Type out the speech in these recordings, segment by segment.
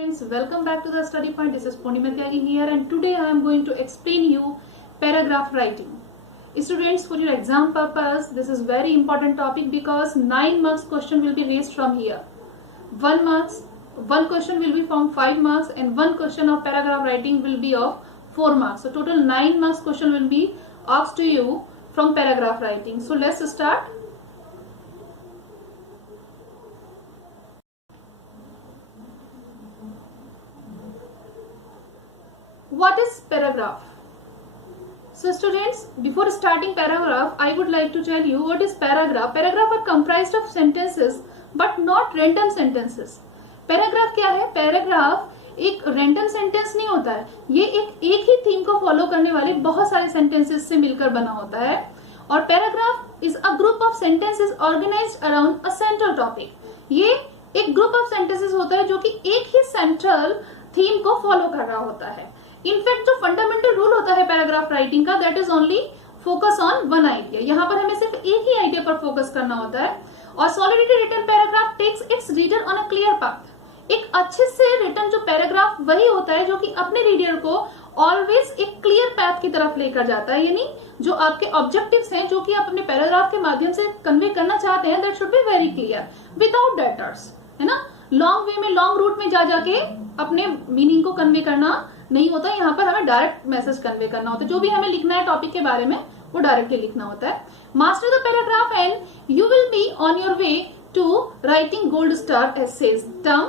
Friends, welcome back to the study point. This is Purnima Tyagi here, and today I am going to explain you paragraph writing. Students, for your exam purpose, this is very important topic because 9 marks question will be raised from here. 1 question will be from 5 marks and 1 question of paragraph writing will be of 4 marks. So total 9 marks question will be asked to you from paragraph writing. So let's start. What is paragraph? So students, before starting paragraph, I would like to tell you what is paragraph. Paragraph are comprised of sentences but not random sentences. Paragraph क्या है? Paragraph एक random sentence नहीं होता है, ये एक ही theme को follow करने वाले बहुत सारे सेंटेंसेस से मिलकर बना होता है. और paragraph is a group of sentences organized around a central topic. ये एक ग्रुप ऑफ सेंटेंसेस होता है जो कि एक ही सेंट्रल थीम को फॉलो कर रहा होता है. इनफैक्ट जो फंडामेंटल रूल होता है पैराग्राफ राइटिंग का, that is only focus on one idea. यहाँ पर हमें सिर्फ एक ही आइडिया पर फोकस करना होता है. और solidly written paragraph takes its reader on a clear path. एक अच्छे से रिटन जो पैराग्राफ वही होता है जो कि अपने रीडर को ऑलवेज एक क्लियर पाथ की तरफ लेकर जाता है. यानी जो आपके ऑब्जेक्टिव्स हैं, जो कि आप अपने पैराग्राफ के माध्यम से कन्वे करना चाहते हैं, that should be very clear without debtors, है ना. लॉन्ग वे में, लॉन्ग रूट में जा जाके अपने मीनिंग को कन्वे करना नहीं होता. यहाँ पर हमें डायरेक्ट मैसेज कन्वे करना होता है. जो भी हमें लिखना है टॉपिक के बारे में वो डायरेक्टली लिखना होता है. Master the paragraph and you will be on your way to writing gold star essays, term,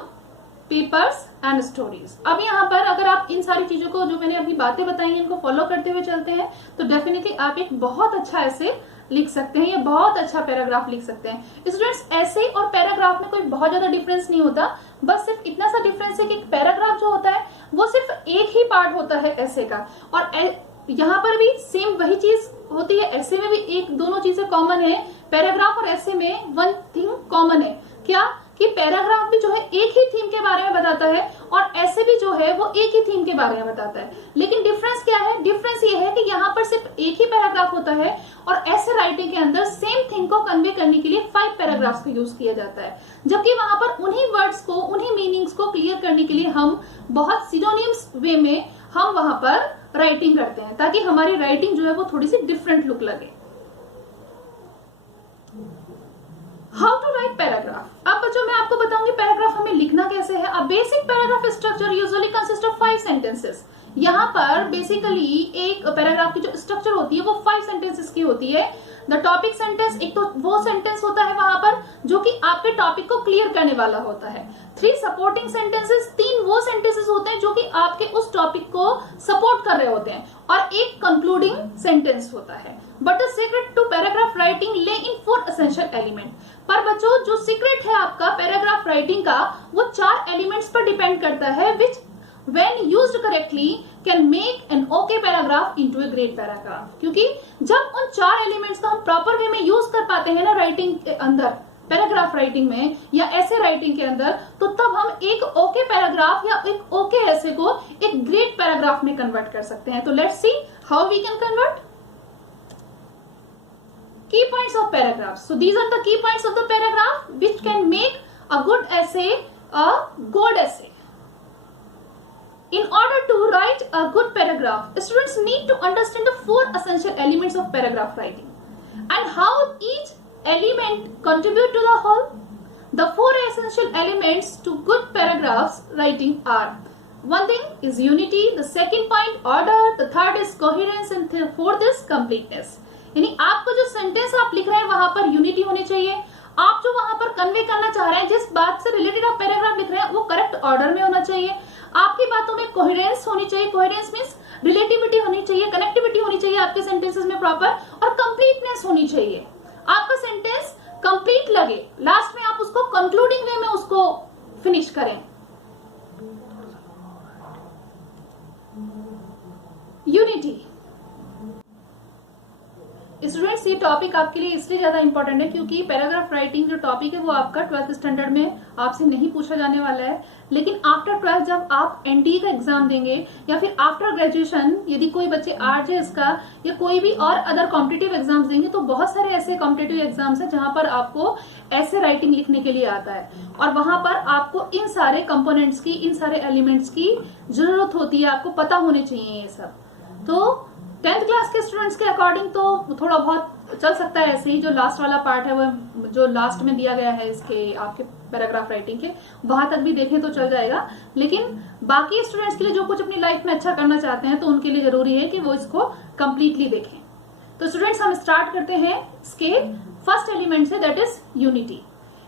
papers and stories. अब यहाँ पर अगर आप इन सारी चीजों को, जो मैंने अभी बातें बताई हैं, इनको फॉलो करते हुए चलते हैं तो डेफिनेटली आप एक बहुत अच्छा ऐसे लिख सकते हैं, या बहुत अच्छा पैराग्राफ लिख सकते हैं. स्टूडेंट्स, ऐसे और पैराग्राफ में कोई बहुत ज्यादा डिफरेंस नहीं होता. बस सिर्फ इतना सा डिफरेंस है कि पैराग्राफ जो होता है वो सिर्फ एक ही पार्ट होता है ऐसे का, और यहाँ पर भी सेम वही चीज होती है. ऐसे में भी एक दोनों चीजें कॉमन है. पैराग्राफ और ऐसे में वन थिंग कॉमन है. क्या? कि पैराग्राफ भी जो है एक ही थीम के बारे में बताता है और ऐसे भी जो है वो एक ही थीम के बारे में बताता है. लेकिन डिफरेंस क्या है? डिफरेंस ये है कि यहाँ पर सिर्फ एक ही पैराग्राफ होता है और ऐसे राइटिंग के अंदर सेम थिंग को कन्वे करने के लिए 5 पैराग्राफ्स का यूज किया जाता है. जबकि वहां पर उन्हीं वर्ड्स को, उन्हीं मीनिंग्स को क्लियर करने के लिए हम बहुत सिनोनिम्स वे में हम वहां पर राइटिंग करते हैं, ताकि हमारी राइटिंग जो है वो थोड़ी सी डिफरेंट लुक लगे. How to write paragraph. अब बच्चों मैं आपको बताऊंगी पैराग्राफ हमें लिखना कैसे है. A basic paragraph structure usually consist of 5 sentences. यहाँ पर बेसिकली एक पैराग्राफ की जो स्ट्रक्चर होती है वो 5 सेंटेंसेस की होती है. द टॉपिक सेंटेंस, एक तो वो सेंटेंस होता है वहां पर जो कि आपके टॉपिक को क्लियर करने वाला होता है. 3 सपोर्टिंग सेंटेंसेस, 3 वो सेंटेंसेस होते हैं जो कि आपके उस टॉपिक को सपोर्ट कर रहे होते हैं, और एक कंक्लूडिंग सेंटेंस होता है. But the secret to paragraph writing lay in 4 essential element. पर बच्चों जो सीक्रेट है आपका पैराग्राफ राइटिंग का, वो 4 एलिमेंट्स पर डिपेंड करता है, विच when used correctly can make an okay paragraph into a great paragraph. क्योंकि जब उन 4 एलिमेंट्स का हम प्रॉपर वे में यूज कर पाते हैं ना राइटिंग के अंदर, पैराग्राफ राइटिंग में या ऐसे राइटिंग के अंदर, तो तब हम एक ओके पैराग्राफ या एक ओके ऐसे को एक ग्रेट पैराग्राफ में कन्वर्ट कर सकते हैं. तो let's see how we can convert. Key points of paragraph. So these are the key points of the paragraph which can make a good essay a gold essay. In order to write a good paragraph, students need to understand the 4 essential elements of paragraph writing and how each element contribute to the whole. The 4 essential elements to good paragraphs writing are: one thing is unity, the second point order, the third is coherence, and the fourth is completeness. यानी आपको जो sentence आप लिख रहे हैं वहां पर unity होनी चाहिए. आप जो वहां पर कन्वे करना चाह रहे हैं, जिस बात से रिलेटेड आप पैराग्राफ लिख रहे हैं, वो करेक्ट ऑर्डर में होना चाहिए. आपकी बातों में कोहेरेंस होनी चाहिए. कोहेरेंस मींस रिलेटिविटी होनी चाहिए, कनेक्टिविटी होनी चाहिए आपके सेंटेंसेस में प्रॉपर, और कंप्लीटनेस होनी चाहिए. आपका सेंटेंस कंप्लीट लगे, लास्ट में आप उसको कंक्लूडिंग वे में उसको फिनिश करें. यूनिटी. स्टूडेंट्स ये टॉपिक आपके लिए इसलिए ज्यादा इंपॉर्टेंट है क्योंकि पैराग्राफ राइटिंग जो टॉपिक है वो आपका 12th स्टैंडर्ड में आपसे नहीं पूछा जाने वाला है, लेकिन आफ्टर 12th जब आप एनडीए का एग्जाम देंगे या फिर आफ्टर ग्रेजुएशन यदि कोई बच्चे आरजेएस का या कोई भी और अदर कॉम्पिटिटिव एग्जाम्स देंगे तो बहुत सारे ऐसे कॉम्पिटिटिव एग्जाम्स है जहां पर आपको ऐसे राइटिंग लिखने के लिए आता है और वहां पर आपको इन सारे कंपोनेंट्स की, इन सारे एलिमेंट्स की जरूरत होती है, आपको पता होने चाहिए ये सब। तो 10th क्लास के स्टूडेंट्स के अकॉर्डिंग तो थोड़ा बहुत चल सकता है ऐसे ही, जो लास्ट वाला पार्ट है वो जो लास्ट में दिया गया है इसके आपके पैराग्राफ राइटिंग के वहां तक भी देखें तो चल जाएगा, लेकिन बाकी स्टूडेंट्स के लिए जो कुछ अपनी लाइफ में अच्छा करना चाहते हैं तो उनके लिए जरूरी है कि वो इसको कंप्लीटली देखें। तो स्टूडेंट्स हम स्टार्ट करते हैं इसके फर्स्ट एलिमेंट से, that is unity.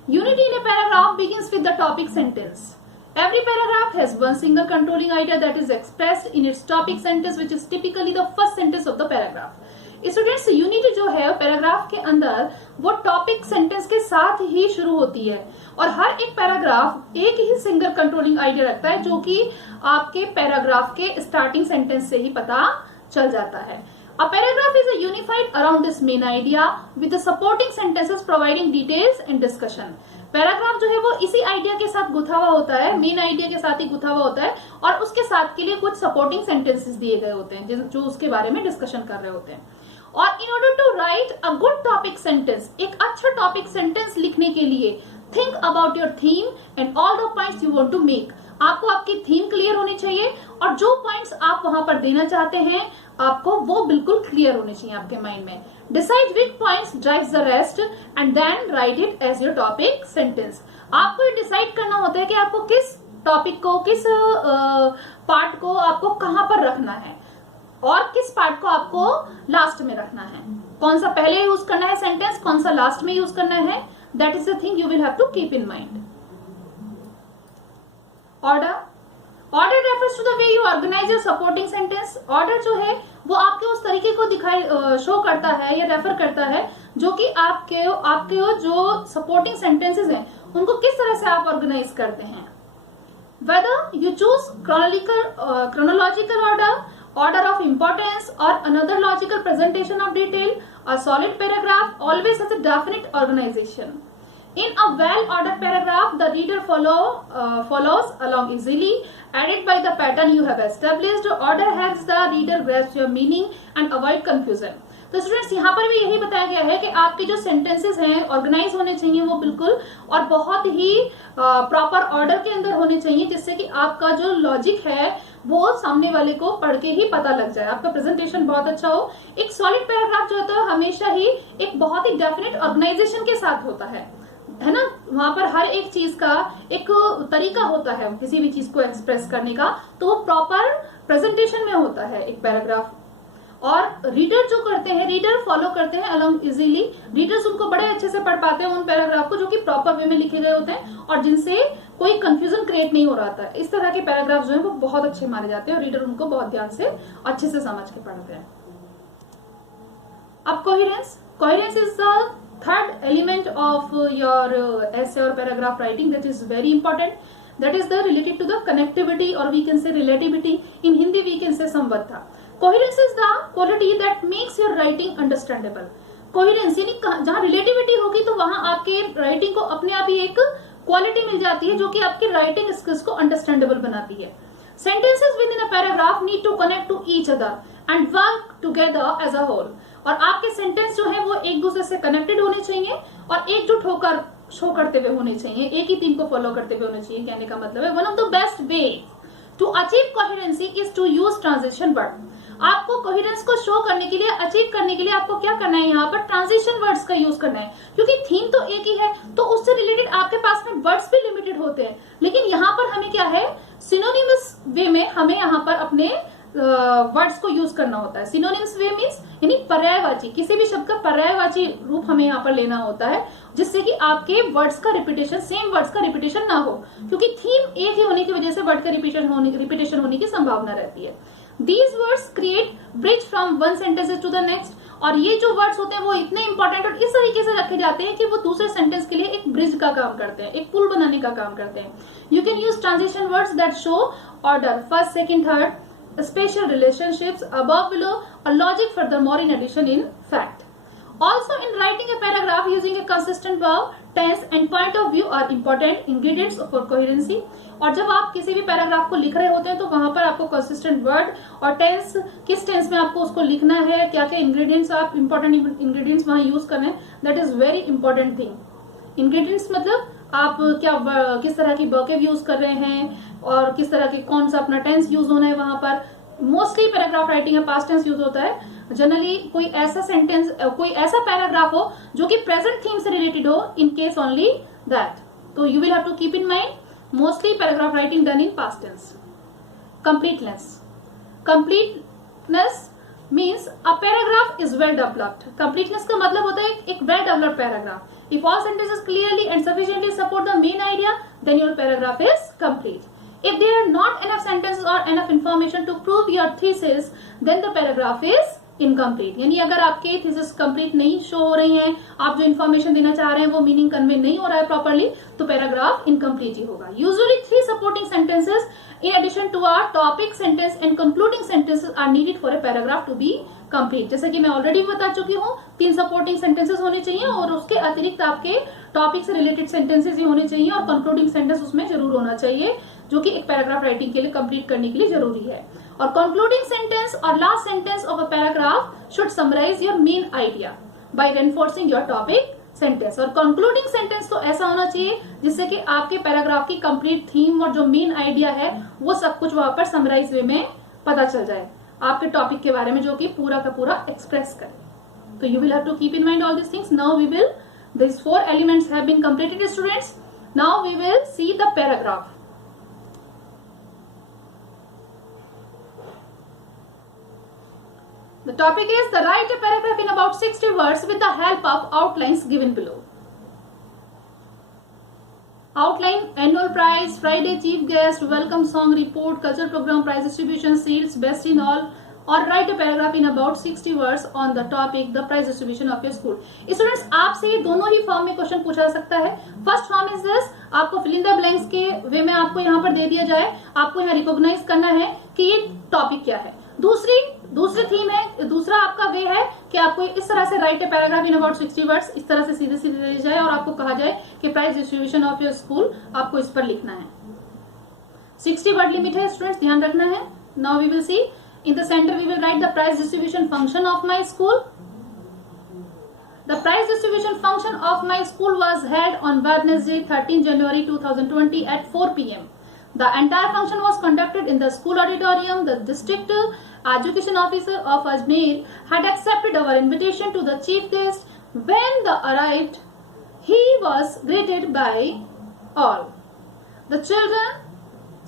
Unity in a paragraph begins with the topic sentence. Every paragraph has one single controlling idea that is expressed in its topic sentence, which is typically the first sentence of the paragraph. Students unity जो है paragraph के अंदर वो topic sentence के साथ ही शुरू होती है और हर एक पैराग्राफ एक ही सिंगल कंट्रोलिंग आइडिया रखता है जो कि आपके पैराग्राफ के स्टार्टिंग सेंटेंस से ही पता चल जाता है। A paragraph is unified around this main idea with the supporting sentences providing details and discussion. Paragraph जो है वो इसी आइडिया के साथ गुथा हुआ होता है, मेन आइडिया के साथ ही गुथा हुआ होता है और उसके साथ के लिए कुछ सपोर्टिंग सेंटेंसेस दिए गए होते हैं जो उसके बारे में डिस्कशन कर रहे होते हैं। और in order to write a good topic sentence, एक अच्छा टॉपिक सेंटेंस लिखने के लिए think about your theme and all the points you want to make. आपको आपकी थीम क्लियर होनी चाहिए और जो पॉइंट्स आप वहां पर देना चाहते हैं आपको वो बिल्कुल क्लियर होने चाहिए आपके माइंड में। Decide which points drives the rest and then write it as your topic sentence. आपको ये डिसाइड करना होता है कि आपको किस टॉपिक को, किस पार्ट को आपको कहां पर रखना है और किस पार्ट को आपको लास्ट में रखना है, कौन सा पहले यूज करना है सेंटेंस, कौन सा लास्ट में यूज करना है। That is the thing you will have to keep in mind. Order refers to the way you organize your supporting sentence. Order जो है वो आपके उस तरीके को शो करता है या रेफर करता है जो कि आपके जो सपोर्टिंग सेंटेंसेस हैं उनको किस तरह से आप ऑर्गेनाइज करते हैं। Whether you choose chronological order of importance or another logical presentation of detail, a solid paragraph always has a definite organization. In a well-ordered paragraph, the reader follows along easily, aided by the pattern you have established. Order helps the reader grasp your meaning and avoid confusion. तो students यहाँ पर भी यही बताया गया है कि आपके जो सेंटेंसेस हैं ऑर्गेनाइज होने चाहिए वो बिल्कुल और बहुत ही प्रॉपर ऑर्डर के अंदर होने चाहिए जिससे कि आपका जो लॉजिक है वो सामने वाले को पढ़ के ही पता लग जाए, आपका प्रेजेंटेशन बहुत अच्छा हो। एक सॉलिड पैराग्राफ जो होता है हमेशा ही एक बहुत ही डेफिनेट ऑर्गेनाइजेशन के साथ होता है ना। वहां पर हर एक चीज का एक तरीका होता है किसी भी चीज को एक्सप्रेस करने का, तो वो प्रॉपर प्रेजेंटेशन में होता है एक पैराग्राफ। और रीडर जो करते हैं, रीडर फॉलो करते हैं अलोंग इजीली, रीडर्स उनको बड़े अच्छे से पढ़ पाते हैं उन पैराग्राफ को जो कि प्रॉपर वे में लिखे गए होते हैं और जिनसे कोई कंफ्यूजन क्रिएट नहीं हो रहा था। इस तरह के पैराग्राफ जो है वो बहुत अच्छे माने जाते हैं और रीडर उनको बहुत ध्यान से अच्छे से समझ के पढ़ते हैं। अब coherence is the third element of your essay or paragraph writing that is very important, that is the related to the connectivity or we can say relativity, in Hindi we can say samvata. Coherence is the quality that makes your writing understandable. Coherence यानी जहाँ relativity होगी तो वहां आपके writing को अपने आप ही एक क्वालिटी मिल जाती है जो कि आपके राइटिंग स्किल्स को अंडरस्टैंडेबल बनाती है। Sentences within a paragraph need to connect to each other and work together as a whole. और आपके सेंटेंस जो है वो एक दूसरे से कनेक्टेड होने चाहिए और एकजुट होकर शो करते हुए होने चाहिए, एक ही थीम को फॉलो करते हुए होने चाहिए। कहने का मतलब है one of the best way to achieve coherency is to use transition word. आपको कोहेरेंस को शो करने के लिए, अचीव करने के लिए आपको क्या करना है, यहाँ पर ट्रांजिशन वर्ड्स का यूज करना है क्योंकि थीम तो एक ही है तो उससे रिलेटेड आपके पास में वर्ड्स भी लिमिटेड होते हैं, लेकिन यहाँ पर हमें क्या है सिनोनिमस वे में हमें यहाँ पर अपने वर्ड्स को यूज करना होता है। सिनोनिम्स वे मीन्स यानी पर्यायवाची, किसी भी शब्द का पर्यायवाची रूप हमें यहाँ पर लेना होता है जिससे कि आपके वर्ड्स का रिपीटेशन, सेम वर्ड्स का रिपीटेशन ना हो क्योंकि थीम एक ही होने की वजह से वर्ड का रिपीटेशन होने की संभावना रहती है। These words create bridge from one sentence to the next, और ये जो वर्ड्स होते हैं वो इतने इंपॉर्टेंट और इस तरीके से रखे जाते हैं कि वो दूसरे सेंटेंस के लिए एक ब्रिज का काम करते हैं, एक पुल बनाने का काम करते हैं। You can use transition words that show order, first, second, third, spatial relationships, above, below, or logic furthermore in addition in fact. Also, in writing a paragraph using a consistent verb, tense and point of view are important ingredients for coherency. और जब आप किसी भी paragraph को लिख रहे होते हैं तो वहां पर आपको कंसिस्टेंट वर्ड और टेंस, किस टेंस में आपको उसको लिखना है, क्या क्या इंग्रेडिएंट्स आप इंपॉर्टेंट इंग्रेडिएंट्स वहां यूज करने, that is very important thing. Ingredients मतलब आप क्या किस तरह की वर्केब यूज कर रहे हैं और किस तरह की कौन सा अपना टेंस यूज होना है वहां पर। मोस्टली पैराग्राफ राइटिंग में पास्ट टेंस यूज होता है। जनरली कोई ऐसा सेंटेंस, कोई ऐसा पैराग्राफ हो जो कि प्रेजेंट थीम से रिलेटेड हो, इन केस ओनली दैट। तो you will have to keep in mind mostly paragraph writing done in past tense. Completeness, completeness means a paragraph is well developed. Completeness का मतलब होता है एक well developed paragraph. If all sentences clearly and sufficiently support the main idea, then your paragraph is complete. If there are not enough sentences or enough information to prove your thesis, then the paragraph is incomplete. यानी अगर आपके thesis complete नहीं show हो रही हैं, आप जो information देना चाह रहे हैं वो मीनिंग कन्वे नहीं हो रहा है प्रॉपरली, तो पैराग्राफ इनकम्प्लीट ही होगा. Usually 3 supporting sentences in addition to our topic sentence and concluding sentences are needed for a paragraph to be complete. जैसे कि मैं ऑलरेडी बता चुकी हूँ, 3 सपोर्टिंग सेंटेंसेस होने चाहिए और उसके अतिरिक्त आपके टॉपिक से रिलेटेड सेंटेंसेस ही होने चाहिए और कंक्लूडिंग सेंटेंस उसमें जरूर होना चाहिए, जो कि एक पैराग्राफ राइटिंग के लिए कंप्लीट करने के लिए जरूरी है. और कंक्लूडिंग सेंटेंस और last sentence of a paragraph should summarize your main idea by reinforcing your topic sentence. और कंक्लूडिंग सेंटेंस तो ऐसा होना चाहिए जिससे कि आपके पैराग्राफ की कंप्लीट थीम और जो मेन आइडिया है वो सब कुछ वहां पर समराइज वे में पता चल जाए आपके टॉपिक के बारे में, जो कि पूरा का पूरा एक्सप्रेस करे. तो you will have to keep in mind all this things. Now we will, these 4 elements have been completed, students. Now we will see the paragraph. The topic is the write a paragraph in about 60 words with the help of outlines given below. Outline: annual prize, Friday chief guest, welcome song, report, cultural program, prize distribution, seats, best in all. Or write a paragraph in about 60 words on the topic the prize distribution of your school. Students, आपसे ये दोनों ही form में question पूछा सकता है. First form is this, आपको fill in the blanks के वे में आपको यहाँ पर दे दिया जाए, आपको यहाँ रिकॉग्नाइज करना है कि ये टॉपिक क्या है. दूसरी थीम है, दूसरा आपका वे है कि आपको इस तरह से right a paragraph in about 60 words, इस तरह से सीधे सीधे दे जाए और आपको कहा जाए कि prize distribution of your school आपको इस पर लिखना है. 60 वर्ड लिमिट है स्टूडेंट्स, ध्यान रखना है. Now we will see. In the center, we will write the prize distribution function of my school. The prize distribution function of my school was held on Wednesday, 13 January 2020 at 4 p.m. The entire function was conducted in the school auditorium. The district education officer of Ajmer had accepted our invitation to the chief guest. When the arrived, he was greeted by all. The children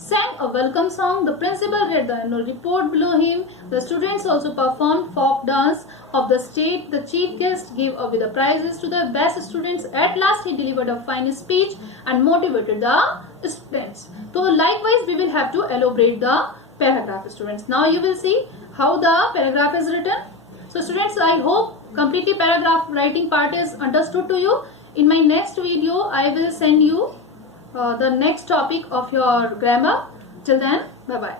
sang a welcome song. The principal read the annual report below him. The students also performed folk dance of the state. The chief guest gave away the prizes to the best students. At last, he delivered a fine speech and motivated the students. So, likewise, we will have to elaborate the paragraph, students. Now, you will see how the paragraph is written. So, students, I hope completely paragraph writing part is understood to you. In my next video, I will send you the next topic of your grammar. Till then, bye bye.